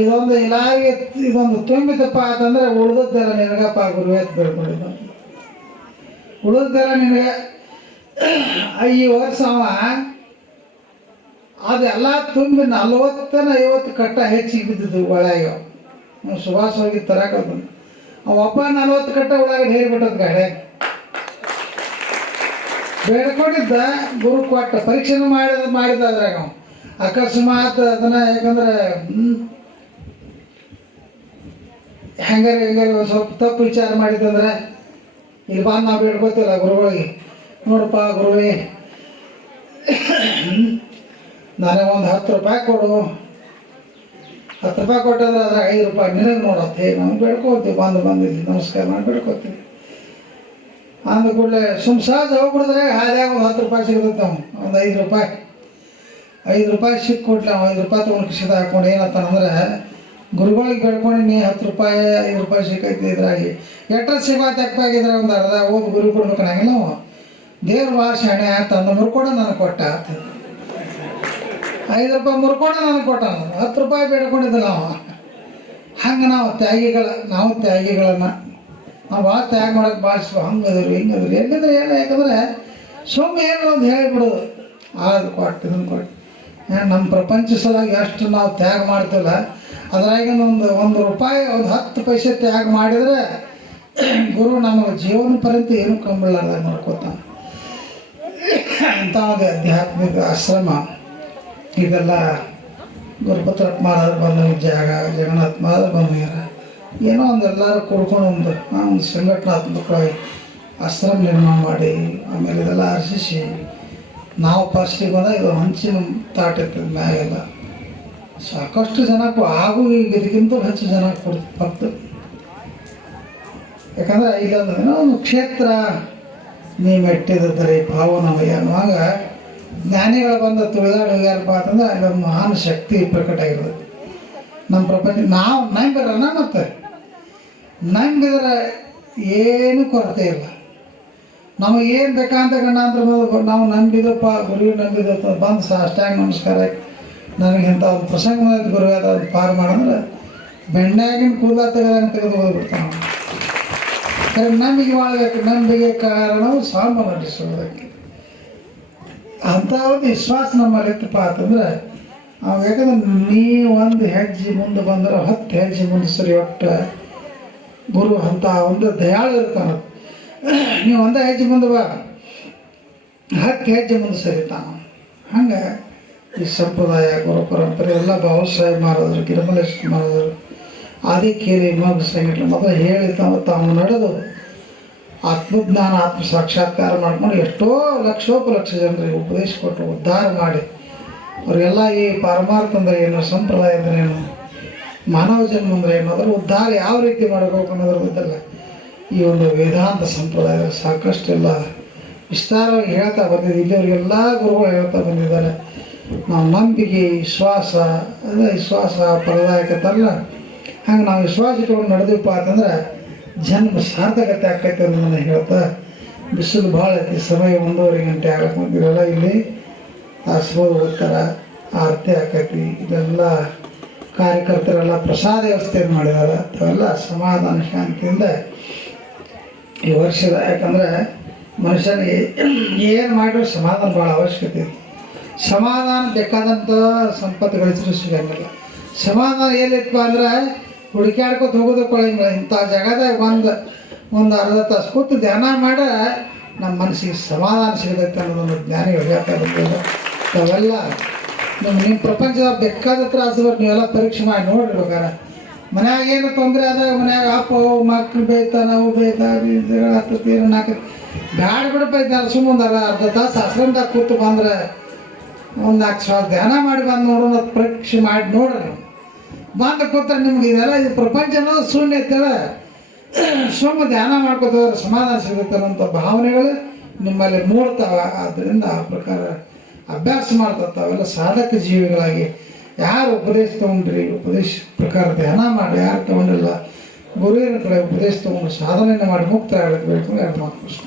ಇದೊಂದು ಇಲಾಗಿ ಇದೊಂದು ತುಂಬಿದಪ್ಪ ಅಂತಂದ್ರೆ ಉಳಿದದ್ದೆಲ್ಲ ನಿನಗಪ್ಪ ಗುರುವೇ ಅಂತ ಬೇಡ್ಕೊಂಡಿದ್ದ. ಉಳಿದದ್ದೆಲ್ಲ ನಿನಗೆ ಈ ವರ್ಷ ಅದೆಲ್ಲ ತುಂಬಿ 40-50 ಕಟ್ಟ ಹೆಚ್ಚಿಗೆ ಬಿದ್ದಿದ್ದು ಒಳಗೆ. ಸುಭಾಷ್ ಹೋಗಿ ತರಕಂತ ಅವಪ್ಪ 40 ಕಟ್ಟ ಒಳಗೆ ಹೇರಿಬಿಟ್ಟದ ಗಾಡಿ ಬೇಡ್ಕೊಂಡಿದ್ದ. ಗುರು ಕೊಟ್ಟ ಪರೀಕ್ಷೆನೂ ಮಾಡಿದ ಅದ್ರಾಗ ನಾವು ಅಕಸ್ಮಾತ್ ಅದನ್ನ ಯಾಕಂದ್ರೆ ಹೆಂಗಾರೆ ಸ್ವಲ್ಪ ತಪ್ಪು ವಿಚಾರ ಮಾಡಿದಂದ್ರೆ ಇಲ್ಲಿ ಬಂದು ನಾವು ಬೇಡ್ಕೋತೀವಲ್ಲ ಗುರುಗಳಿಗೆ, ನೋಡಪ್ಪ ಗುರುವೇ ನನಗೆ ಒಂದು 10 ರೂಪಾಯಿ ಕೊಡು. 10 ರೂಪಾಯಿ ಕೊಟ್ಟಂದ್ರೆ ಅದ್ರಾಗ 5 ರೂಪಾಯಿ ನಿನಗೆ ನೋಡತ್ತೆ. ನಾವು ಬೇಡ್ಕೊತೀವಿ, ಬಂದಿದ್ವಿ ನಮಸ್ಕಾರ ಮಾಡಿ ಬೇಡ್ಕೊತೀವಿ. ಅಂದ ಕೂಡಲೇ ಸಹಜ ಹೋಗ್ಬಿಡಿದ್ರೆ ಹಾದ್ಯಾಗ ಒಂದು 10 ರೂಪಾಯಿ ಸಿಗ್ತೈತೆ. ನಾವು ಒಂದು 5 ರೂಪಾಯಿ ಸಿಕ್ಕೊಟ್ಲೆ ನಾವು 5 ರೂಪಾಯಿ ತೊಗೊಂಡು ಕಿಸಿದ ಹಾಕೊಂಡು ಏನಂತಾನಂದ್ರೆ ಗುರುಗಳಿಗೆ ಬೇಡ್ಕೊಂಡು ನೀ 10 ರೂಪಾಯಿ 5 ರೂಪಾಯಿ ಸಿಕ್ಕೈತಿ. ಇದ್ರಾಗಿ ಎಟ್ರ ಸಿಗೋತಕ್ಕಾಗಿದ್ರೆ ಒಂದು ಅರ್ಧ ಹೋಗಿ ಗುರು ಕೊಡ್ಬೇಕು ನಂಗಿಲ್ಲ. ನಾವು ದೇವ್ರ ಭಾಳ ಶಾಣೆ ತಂದು ಮುರ್ಕೊಂಡು ನನಗೆ ಕೊಟ್ಟ 5 ರೂಪಾಯಿ ಮುರ್ಕೊಂಡು ನನಗೆ ಕೊಟ್ಟ. 10 ರೂಪಾಯಿ ಬೇಡ್ಕೊಂಡಿದ್ದಿಲ್ಲ ನಾವು. ಹಂಗೆ ನಾವು ತ್ಯಾಗಿಗಳನ್ನು ನಾವು ಭಾಳ ತ್ಯಾಗ ಮಾಡೋಕ್ಕೆ ಭಾಳ ಹಂಗದ್ರು ಹಿಂಗದ್ರು ಎಲ್ಲಿದ್ರೆ ಏನು. ಯಾಕಂದರೆ ಸುಮ್ಮನೆ ಏನು ಒಂದು ಹೇಳಿಬಿಡೋದು, ಅದು ಕೊಟ್ಟು ಇದನ್ನು ಕೊಟ್ಟು. ನಮ್ಮ ಪ್ರಪಂಚ ಸಲಾಗಿ ಎಷ್ಟು ನಾವು ತ್ಯಾಗ ಮಾಡ್ತೀವಲ್ಲ ಅದ್ರಾಗಿನ ಒಂದು ರೂಪಾಯಿ ಒಂದು 10 ಪೈಸೆ ತ್ಯಾಗ ಮಾಡಿದರೆ ಗುರು ನಮಗೆ ಜೀವನ ಪರ್ಯಂತ ಏನು ಕಂಬಿಳ್ಳಾರ್ದಾಗ ನೋಡ್ಕೋತಾನೆ. ಅಂಥ ಒಂದು ಆಧ್ಯಾತ್ಮಿಕ ಆಶ್ರಮ ಇದೆಲ್ಲ ಗುರುಪುತ್ರಪ್ಪ ಮಹಾರಾಜರು ಬಂದ ಜಾಗ, ಜಗನ್ನಾಥ ಮಹಾರಾಜರು ಬಂದಿರ ಏನೋ ಒಂದು ಎಲ್ಲರೂ ಕೂಡ್ಕೊಂಡು ಒಂದು ಸಂಘಟನಾತ್ಮಕವಾಗಿ ಆಶ್ರಮ ನಿರ್ಮಾಣ ಮಾಡಿ ಆಮೇಲೆ ಇದೆಲ್ಲ ಹರ್ಷಿಸಿ ನಾವು ಫಸ್ಟಿಗೆ ಬಂದಾಗ ಇದು ಹಂಚಿನ ತಾಟ ಇರ್ತದೆ ಮ್ಯಾಗೆಲ್ಲ ಸಾಕಷ್ಟು ಜನಕ್ಕೂ ಹಾಗೂ ಈಗ ಇದಕ್ಕಿಂತ ಹೆಚ್ಚು ಜನ ಕೊಡ್ತು. ಯಾಕಂದ್ರೆ ಇಲ್ಲೊಂದು ಕ್ಷೇತ್ರ ನೀ ಮೆಟ್ಟಿದರೆ ಭಾವನಮಯ ಅನ್ನುವಾಗ ಜ್ಞಾನಿಗಳು ಬಂದ ತುಳಿದಾಡಿ ಹೋಗ್ಯಾರಪ್ಪ ಅಂತಂದ್ರೆ ಅಲ್ಲೊಂದು ಮಹಾನ್ ಶಕ್ತಿ ಪ್ರಕಟ ಆಗಿರೋದು. ನಮ್ಮ ಪ್ರಪಂಚ ನಾವು ನಂಬಿರೋಣ, ಮತ್ತೆ ನಂಬಿದ್ರೆ ಏನು ಕೊರತೆ ಇಲ್ಲ. ನಮಗೇನು ಬೇಕಂತ ಗಂಡಾಂತರ ನಾವು ನಂಬಿದಪ್ಪ ಗುರುವಿಗೆ ನಂಬಿದಪ್ಪ ಬಂದು ಅಷ್ಟಾಗಿ ನಮಸ್ಕಾರ ನನಗೆ ಇಂಥ ಒಂದು ಪ್ರಸಂಗ ಗುರುವೆ ಅದು ಪಾರು ಮಾಡಂದ್ರೆ ಬೆಣ್ಣೆಗಿನ ಕೂದಲ ತೆಗೆದಂಗೆ ತೆಗೆದು ಹೋಗ್ಬಿಡ್ತಾನೆ. ನಂಬಿಕೆ ಮಾಡಬೇಕು. ನಂಬಿಕೆ ಕಾರಣವು ಸಾಂಬ ನಟಿಸುವುದಕ್ಕೆ ಅಂತ ಒಂದು ವಿಶ್ವಾಸ ನಮ್ಮಲ್ಲಿ ಇತ್ತಪ್ಪ ಅಂತಂದ್ರೆ ಅವಾಗ, ಯಾಕಂದ್ರೆ ನೀ ಒಂದು ಹೆಜ್ಜೆ ಮುಂದೆ ಬಂದ್ರೆ 10 ಹೆಜ್ಜೆ ಮುಂದೆ ಸರಿ ಒಟ್ಟು ಗುರು ಅಂತ ಒಂದು ದಯಾಳು ಇರ್ತಾನ. ನೀವು ಒಂದೇ ಹೆಜ್ಜೆ ಮುಂದೆ ಬಾ, 10 ಹೆಜ್ಜೆ ಮುಂದೆ ಸರಿತಾನ. ಹಂಗೆ ಈ ಸಂಪ್ರದಾಯ ಗುರು ಪರಂಪರೆ ಎಲ್ಲ ಬಾಬಾಸಾಹೇಬ್ ಮಹಾರಾಜರು, ಗಿರಿಮಲೇಶ್ವರ ಮಹಾರಾಜರು, ಆದಿಕೇರಿ ಮಗ ಸಂಘಟನೆ ಮೊದಲು ಹೇಳಿ ತಾವು ನಡೆದು ಆತ್ಮಜ್ಞಾನ ಆತ್ಮ ಸಾಕ್ಷಾತ್ಕಾರ ಮಾಡ್ಕೊಂಡು ಎಷ್ಟೋ ಲಕ್ಷೋಪಲಕ್ಷ ಜನರಿಗೆ ಉಪದೇಶ ಕೊಟ್ಟು ಉದ್ಧಾರ ಮಾಡಿ ಅವರಿಗೆಲ್ಲ ಈ ಪಾರಮಾರ್ಥ ಅಂದರೆ ಏನು, ಸಂಪ್ರದಾಯ ಅಂದರೆ ಏನು, ಮಾನವ ಜನ್ಮ ಅಂದರೆ ಏನು, ಅದರ ಉದ್ಧಾರ ಯಾವ ರೀತಿ ಮಾಡಬೇಕು ಅನ್ನೋದ್ರ ಬದ್ದಲ್ಲ ಈ ಒಂದು ವೇದಾಂತ ಸಂಪ್ರದಾಯ ಸಾಕಷ್ಟೆಲ್ಲ ವಿಸ್ತಾರವಾಗಿ ಹೇಳ್ತಾ ಬಂದಿದೆ. ಇಲ್ಲಿಯವರಿಗೆಲ್ಲ ಗುರುಗಳು ಹೇಳ್ತಾ ಬಂದಿದ್ದಾರೆ. ನಾವು ನಂಬಿಕೆ, ವಿಶ್ವಾಸ, ಅದೇ ವಿಶ್ವಾಸ ಫಲದಾಯಕತ್ತಲ್ಲ. ಹಂಗೆ ನಾವು ವಿಶ್ವಾಸ ಇಟ್ಕೊಂಡು ನಡೆದೀವಪ್ಪ ಅಂತಂದ್ರೆ ಜನ್ಮ ಸಾರ್ಥಕತೆ ಆಕೈತೆ ಅನ್ನೋದನ್ನು ಹೇಳ್ತಾ, ಬಿಸಿಲು ಭಾಳ ಐತಿ, ಸಮಯ 1.5 ಗಂಟೆ ಆಗಕ್ಕೆ ಬಂದಿರಲ್ಲ. ಇಲ್ಲಿ ಆಸ್ಬೋದು ಹೋಗ್ತಾರೆ, ಆರತಿ ಆಕೈತಿ. ಇದೆಲ್ಲ ಕಾರ್ಯಕರ್ತರೆಲ್ಲ ಪ್ರಸಾದ ವ್ಯವಸ್ಥೆಯನ್ನು ಮಾಡಿದ್ದಾರೆ. ಅವೆಲ್ಲ ಸಮಾಧಾನ ಶಾಂತಿಯಿಂದ ಈ ವರ್ಷದ, ಯಾಕಂದರೆ ಮನುಷ್ಯನಿಗೆ ಏನು ಮಾಡಿದ್ರು ಸಮಾಧಾನ ಭಾಳ ಅವಶ್ಯಕತೆ ಇದೆ. ಸಮಾಧಾನ ಬೇಕಾದಂಥ ಸಂಪತ್ತು ಗಳಿಸಿದ್ರು ಸಿಗಂಗಿಲ್ಲ. ಸಮಾಧಾನ ಎಲ್ಲಿತ್ತಪ್ಪ ಅಂದ್ರೆ ಹುಡುಕ್ಯಾಡ್ಕೊತ ಹೋಗೋದು ಕೊಳಂಗಿಲ್ಲ. ಇಂಥ ಜಾಗದಾಗ ಒಂದು ಅರ್ಧ ತಾಸು ಕೂತು ಧ್ಯಾನ ಮಾಡ ನಮ್ಮ ಮನಸ್ಸಿಗೆ ಸಮಾಧಾನ ಸಿಗತೈತೆ ಅನ್ನೋದೊಂದು ಜ್ಞಾನಿಗಳು ಹೇಳ್ತಾ ಬಂದಿದೆ. ಅವೆಲ್ಲ ನಿಮ್ಮ ಪ್ರಪಂಚದಾಗ ಬೇಕಾದ ತ್ರಾಸು ಬರ್ ನೀವೆಲ್ಲ ಪರೀಕ್ಷೆ ಮಾಡಿ ನೋಡಿರ್ಬೇಕಾರೆ. ಮನ್ಯಾಗ ಏನು ತೊಂದರೆ ಆದಾಗ ಮನ್ಯಾಗ ಅಪ್ಪ ಮಕ್ಳು ಬೇಯ್ತಾ, ನಾವು ಬೇಯ್ತಾ, ಆಗ್ತೈತಿ, ಏನು ಹಾಕೈತಿ, ಬ್ಯಾಡ ಬಿಡಪ್ಪ ಇದ್ದಾರೆ. ಸುಮ್ಮನೆ ಅರ್ಧ ತಾಸು ಆಶ್ರಮದಾಗ ಕೂತು ಬಂದ್ರೆ ಒಂದು 4 ಸಾವಿರ ಧ್ಯಾನ ಮಾಡಿ ಬಂದು ನೋಡೋಣ, ಪರೀಕ್ಷೆ ಮಾಡಿ ನೋಡ್ರಿ. ಬಂದು ಕೂತಾರೆ ನಿಮ್ಗೆ ಇದೆಲ್ಲ ಇದು ಪ್ರಪಂಚ ಅನ್ನೋದು ಶೂನ್ಯ ಐತಲ್ಲ. ಸುಮ್ಮ ಧ್ಯಾನ ಮಾಡ್ಕೋತಾರೆ, ಸಮಾಧಾನ ಸಿಗುತ್ತೆ ಅನ್ನೋಂಥ ಭಾವನೆಗಳು ನಿಮ್ಮಲ್ಲಿ ಮೂಡ್ತಾವೆ. ಆದ್ದರಿಂದ ಆ ಪ್ರಕಾರ ಅಭ್ಯಾಸ ಮಾಡ್ತಾವೆಲ್ಲ ಸಾಧಕ ಜೀವಿಗಳಾಗಿ ಯಾರು ಉಪದೇಶ ತೊಗೊಂಡ್ರಿ, ಉಪದೇಶ ಪ್ರಕಾರ ಧ್ಯಾನ ಮಾಡಿ, ಯಾರು ತೊಗೊಂಡಿಲ್ಲ ಗುರುವಿನ ಕಡೆ ಉಪದೇಶ ತೊಗೊಂಡು ಸಾಧನೆಯನ್ನು ಮಾಡಿ ಮುಕ್ತ ಆಗಬೇಕು. 2 ಮಾತು.